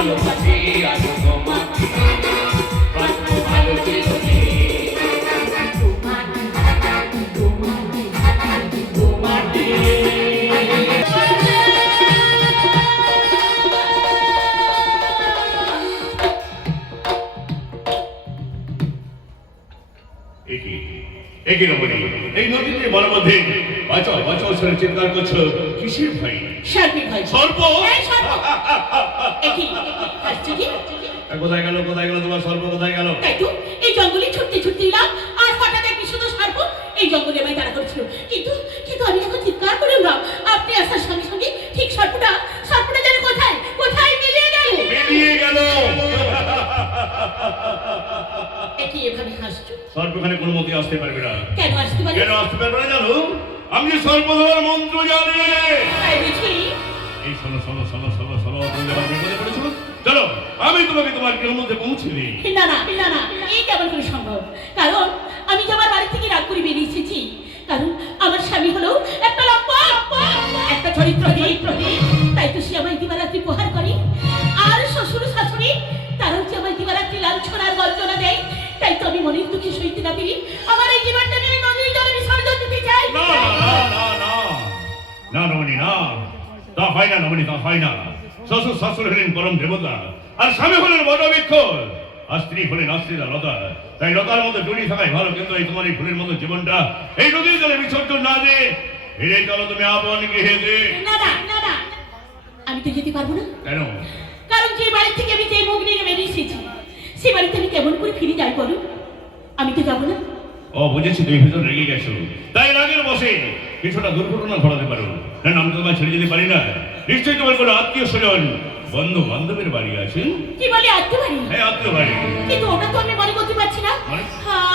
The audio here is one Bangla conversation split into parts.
ভালোবাসি আজ তোমাকে বাঁচবো ভালো চিরদিন এই নদীতে বলার মধ্যে বাঁচাও বাঁচাও ছেড়ে চিৎকার করছো কিসের ভাই? সর্পের ভাই। সর্প? কোথায় গেল কোথায় গেল তোমার সর্প কোথায় গেল? তাই তো এই জঙ্গলে ছুটতে ছুটতে এলাম আর হঠাৎ এক বিশুদ্ধ সর্প এই জঙ্গলে আমায় তাড়া করেছিল, কিন্তু কিন্তু আমি যখন চিৎকার করে উঠলাম আপনি আসার সঙ্গে সঙ্গে ঠিক সর্পটা যেন কোথায় কোথায় মিলিয়ে গেল। একই এভাবে হাসছো? সর্পখানে কোনো মতে আসতে পারবে না। কেন আসতে পারবে? কেন আসতে পারবে না জানো? আমি যে সর্পধর মন্ত্র জানি। তাই বুঝি? এই শোনো শোনো শোনো শোনো শোনো তুমি যখন বিপদে পড়েছিল, চলো আমি তোমাকে তোমার গৃহের মধ্যে পৌঁছে দিই। না না না না, এই কেমন করে সম্ভব? কারণ আমি যে আমার বাড়ি থেকে রাগ করে বেরিয়ে এসেছি, কারণ আমার স্বামী হলো একটা একটা চরিত্রহীন, তাই তো সে আমায় দিবারাত্রি প্রহার করে। আর শ্বশুর শাশুড়ি তারা হচ্ছে আমায় দিবারাত্রি লাঞ্ছনার গঞ্জনা দেয়। তাই তো আমি মনের দুঃখে সইতে না পেরে আমার এই জীবনটা নিয়ে নদীর জলে বিসর্জন দিতে চাই। না না না না না নমনি না, তা হয় না নমনি, তা হয় না। শ্বশুর শাশুড়ি হলেন পরম দেবতা আর স্বামী হলেন বটবৃক্ষ আর স্ত্রী হলেন আশ্রিতা লতা। তাই লতার মধ্যে ডুরি থাকাই ভালো, কিন্তু এই তোমার এই ফুলের মতো জীবনটা এই নদীর জলে বিসর্জন না দিয়ে ফিরে চলো তুমি আপন গৃহে। না না না না, আমি তো যেতে পারবো না। কেন? কারণ যে বাড়ি থেকে আমি যে মুখ নিয়ে বেরিয়ে এসেছি সে বাড়িতে আমি কেমন করে ফিরে যাই বলো? আমি তো যাবো না। ও বুঝেছি, তুমি ভেতর রেগে গেছো, তাই রাগের বসে কিছুটা দুর্ঘটনা ঘটাতে পারো। না আমি তোমায় ছেড়ে যেতে পারি না। নিশ্চয়ই তোমার কোনো আত্মীয় স্বজন বন্ধু বান্ধবের বাড়ি আছে। কি বলে আত্মীয় বাড়ি? হ্যাঁ আত্মীয় বাড়ি। কিন্তু ওটা তো আমি মনে করতে পারছি না।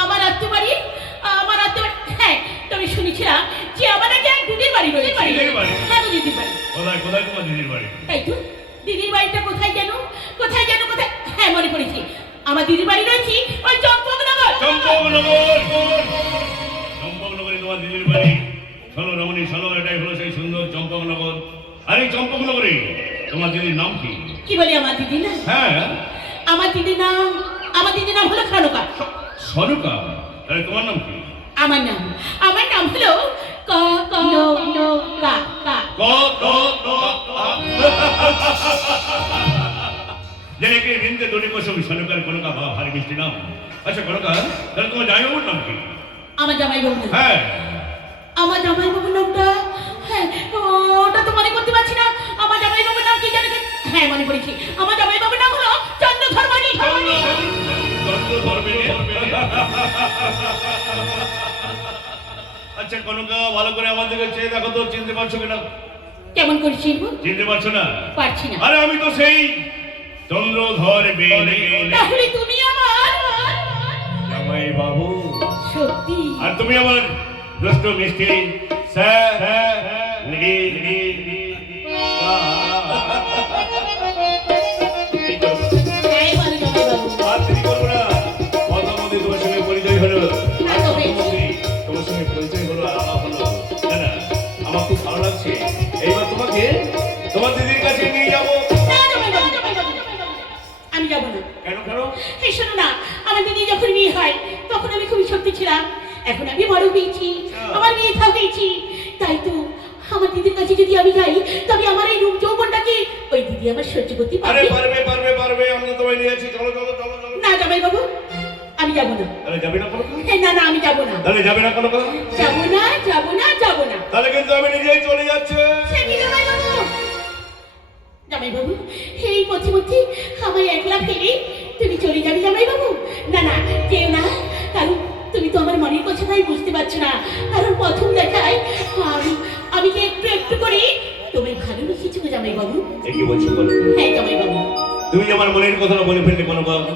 আমার আত্মীয় বাড়ি হ্যাঁ, তবে শুনেছিলাম যে আমার নাকি এক দিদির বাড়ি রয়েছে। হ্যাঁ দিদির বাড়ি। কোথায় কোথায় তোমার দিদির বাড়ি? তাই তো দিদির বাড়িটা কোথায় যেন কোথায় হ্যাঁ মনে পড়েছি, আমার দিদির বাড়ি রয়েছে ওই চম্পকনগর। চম্পকনগরে তোমার দিদির বাড়ি। শোনো রমণী শোনো, এটাই হলো সেই সুন্দর চম্পকনগর। আর এই চম্পকনগরে তোমার দিদির নাম কি? কি বলি আমার দিদি না? হ্যাঁ আমার দিদির নাম হলো সনুকা। সনুকা? তাহলে তোমার নাম কি? আমার নাম হলো জেনেকে হিন্দে দড়ি কোসম সনুকার কনকা বা ভারী মিষ্টি নাম। আচ্ছা কনকা, তাহলে তোমার জামাইবাবুর নাম কি? আমার জামাইবাবু? হ্যাঁ আমার জামাইবাবুর নামটা হ্যাঁ ওটা তো মনে করতে পারছি না। আমার জামাইবাবুর নাম কি জানেন? হ্যাঁ মনে পড়েছি, আমার জামাইবাবুর নাম হলো চন্দ্রধর্মানী। আচ্ছা কনকা, ভালো করে আমার দিকে চেয়ে দেখো তো, চিনতে পারছো কিনা? কেমন করে চিনবো? চিনতে পারছো না? পারছি না। আরে আমি তো সেই চন্দ্রধর বেনে। তাহলে তুমি আমার জামাইবাবু? সত্যি? আর তুমি আমার দুষ্ট মিষ্টি স্যার পরিচয় হলো, তোমার সঙ্গে পরিচয় হলো, আলাপ হলো, আমার খুব ভালো লাগছে। এইবার তোমাকে তোমার দিদির কাছে নিয়ে যাবো। আমি যাবো না। কেন কেন? এই শোনো না, আমার দিদি যখন বিয়ে হয় তখন আমি খুবই ছোট্ট ছিলাম, এখন আমি বড় হয়েছি, আমার বিয়ে থা হয়েছি। তাই তো আমার দিদির কাছে যদি আমি যাই তবে আমার এই রূপ যৌবনটাকে ওই দিদি আমার সহ্য করতে পারবে? পারবে পারবে পারবে, আমরা তোমায় নিয়েছি, চলো চলো চলো চলো। না জামাই বাবু, আমি যাবো না। তাহলে যাবে না কোনো? না না আমি যাবো না। তাহলে যাবে না কোনো? যাবো না যাবো না যাবো না। তাহলে কিন্তু আমি নিজেই চলে যাচ্ছে। জামাই বাবু, এই পথে মধ্যে আমায় একলা ফেলে তুমি চলে যাবে জামাই বাবু? না না কেউ না, কারণ তুমি তো আমার মনের কথাটাই বুঝতে পারছো না। কারণ প্রথম দেখায় আমি যে একটু একটু করে তোমায় ভালোবেসেছি গো জামাই বাবু। কি বলছো বলো? হ্যাঁ জামাই বাবু। তুমি আমার মনের কথাটা বলে ফেললে কোনো বাবু?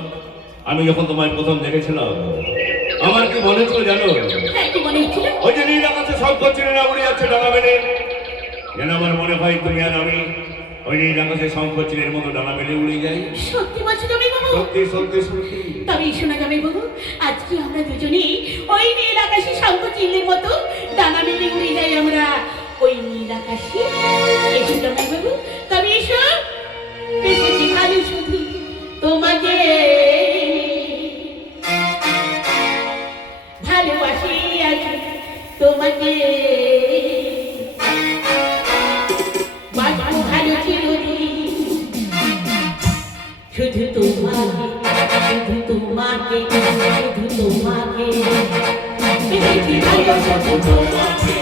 আমি যখন তোমায় প্রথম দেখেছিলাম আমার কি মনে ছিল জানো? হ্যাঁ কি মনে হচ্ছিল? ওই যে নীল আকাশে সব করছিল না, উড়ে যাচ্ছে ডানা মেলে, যেন আমার মনে হয় তুমি আর আমি ওই নীল আকাশে শঙ্খ চিলের মতো ডানা মেলে উড়ে যাই। সত্যি বলছো জামাই বাবু? সত্যি সত্যি সত্যি। তবে শোনা জামাই বাবু, আজকে আমরা দুজনেই ওই নীল আকাশে শঙ্খ চিলের মতো ডানা মেলে উড়ে যাই আমরা ওই নীল আকাশে। এসো জামাই বাবু, তবে এসো, এসেছি ভালো শুধু তোমাকে শুধু তোমাকে শুধু তোমাকে বেশি ভালোবাসি তোমাকে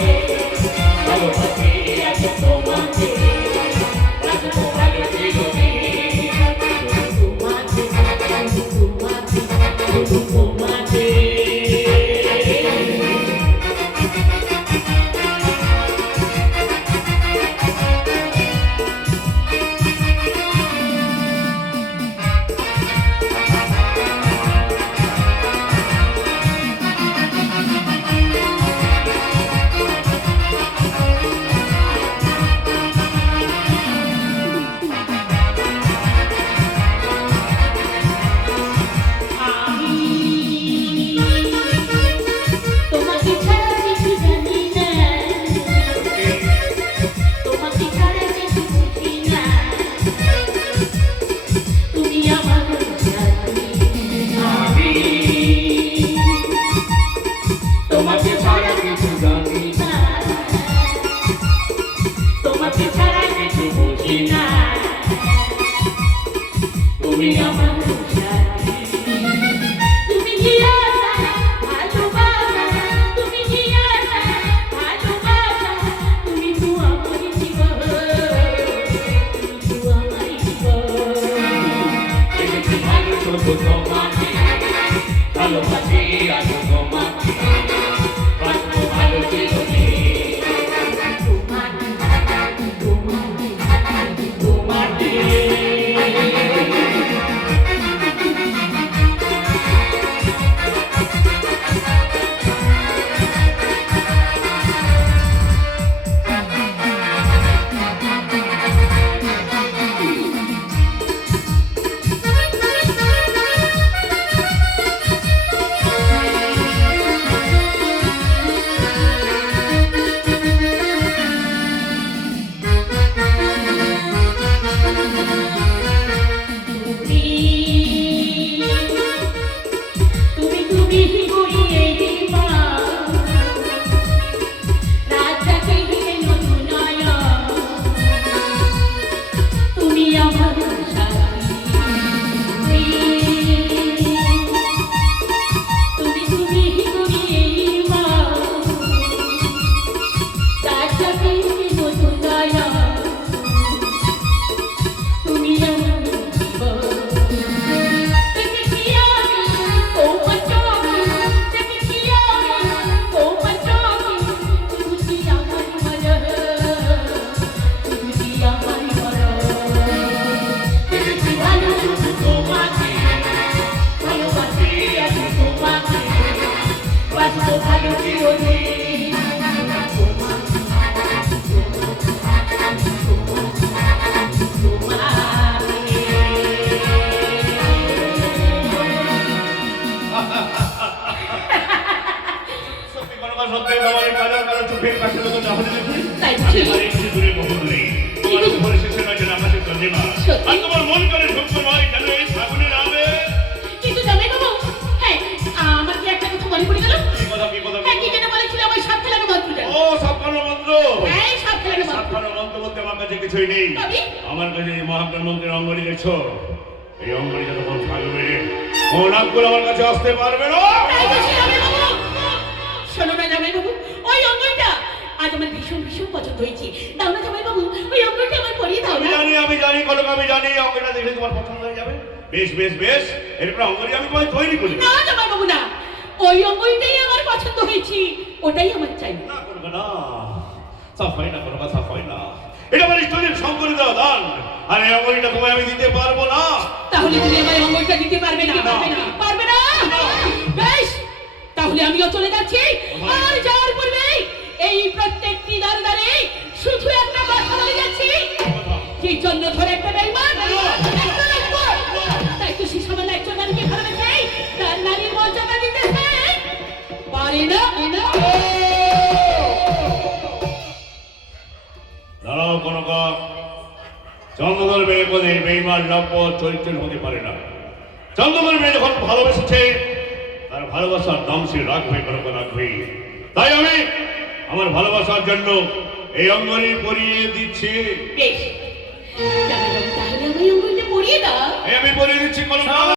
ভালোবাসি আজ তোমাকে রাখবো ভালো চিরদিন তোমাকে শুধু তোমাকে শুধু তোমাকে তোমাকে ছাড়া কিছু জানি না তোমাকে ছাড়া কিছু বুঝি না তুমি আমার সাথী আমি তোমাকে ছাড়া কিছু জানি না তোমাকে ছাড়া কিছু বুঝি না তুমি আমার সাথী তুমি কি আশা ভালোবাসা তুমি কি আশা ভালোবাসা তুমি তো আমার জীবন তুমি তো আমার জীবন দেখেছি ভালো শুধু তোমাকে ভালোবাসি আজ তোমাকে রাখবো ভালো চিরদিন তোমাকে তুমি তুমি গড়িয়ে দিবা রাজাকে নতুন নয়া তুমি আমার সাথী তুমি তুমি গড়িয়ে দিবা রাজাকে নতুন নয়া তুমি আমার জীবন দেখেছি ভালো শুধু তোমাকে ভালোবাসি আজ তোমাকে রাখবো ভালো চিরদিন সত্যি কথা সত্যি তোমার এই কালো কালো চোখের কাছে তো না হলে তাই বুঝি? আর একটু দূরে বহু দূরে তোমার উপরে শেষে নয় যেন আকাশের চন্দ্রিমা সত্যি? আর তোমার মন করে সত্য নয় যেন এই ফাগুনের আবে কিন্তু জামাই বাবু হ্যাঁ আমার কি একটা কথা মনে পড়ে গেল কি কথা কি কথা হ্যাঁ কি যেন বলেছিল আমার সাত ফেলানো মন্ত্রটা ও সাবধান মন্ত্র হ্যাঁ সাত ফেলানো মন্ত্র সাবধান মন্ত্র বলতে আমার কাছে কিছুই নেই তবে আমার কাছে এই মহাজ্ঞান মন্ত্রের অঙ্গলি দেখছো এই অঙ্গলি যতক্ষণ থাকবে ও নামগুলো আমার কাছে আসতে পারবে না তাই বলছি জামাই বাবু শোনো না জামাই বাবু ওই অঙ্গলটা আজ আমার ভীষণ ভীষণ পছন্দ হয়েছে দাও না জামাই বাবু ওই অঙ্গলটা আমার পরিয়ে দাও না আমি জানি কলক আমি জানি অঙ্গটা দেখলে তোমার পছন্দ হয়ে যাবে বেশ বেশ বেশ এরপর অঙ্গলি আমি তোমায় তৈরি করি না জামাই বাবু না ওই অঙ্গলটাই আমার পছন্দ হয়েছে ওটাই আমার চাই না করবে না সাফ হয় না কোনো কথা হয় না এটা আমার ইষ্টদেব শঙ্কর দেওয়া দান আর এই অঙ্গলিটা তোমায় আমি দিতে পারবো না তাহলে তুমি আমার অঙ্গলটা দিতে পারবে না পারবে না বেশ তাহলে আমিও চলে যাচ্ছি আর যাওয়ার পূর্বে এই প্রত্যেকটি দাঁড়ে শুধু একটা কথা বলে যাচ্ছি যে জন্য ধরে একটা বেঈমান একটা লম্পট তাই তো সে সামান্য একজন নারীকে ভালোবেসে তার নারীর মর্যাদা দিতেছে পারে না দাঁড়াও কনক চন্দ্রধর মেয়ে কোনে বেইমান লম্পট চরিত্রের হতে পারে না চন্দ্রধর মেয়ে যখন ভালোবেসেছে তার ভালোবাসার দাম সে রাখবে কনক রাখবে তাই আমি আমার ভালোবাসার জন্য এই অঙ্গনি পরিয়ে দিচ্ছি বেশ তাহলে আমি অঙ্গলটা পরিয়ে দিয়ে দাও এই আমি বলে দিচ্ছি কলম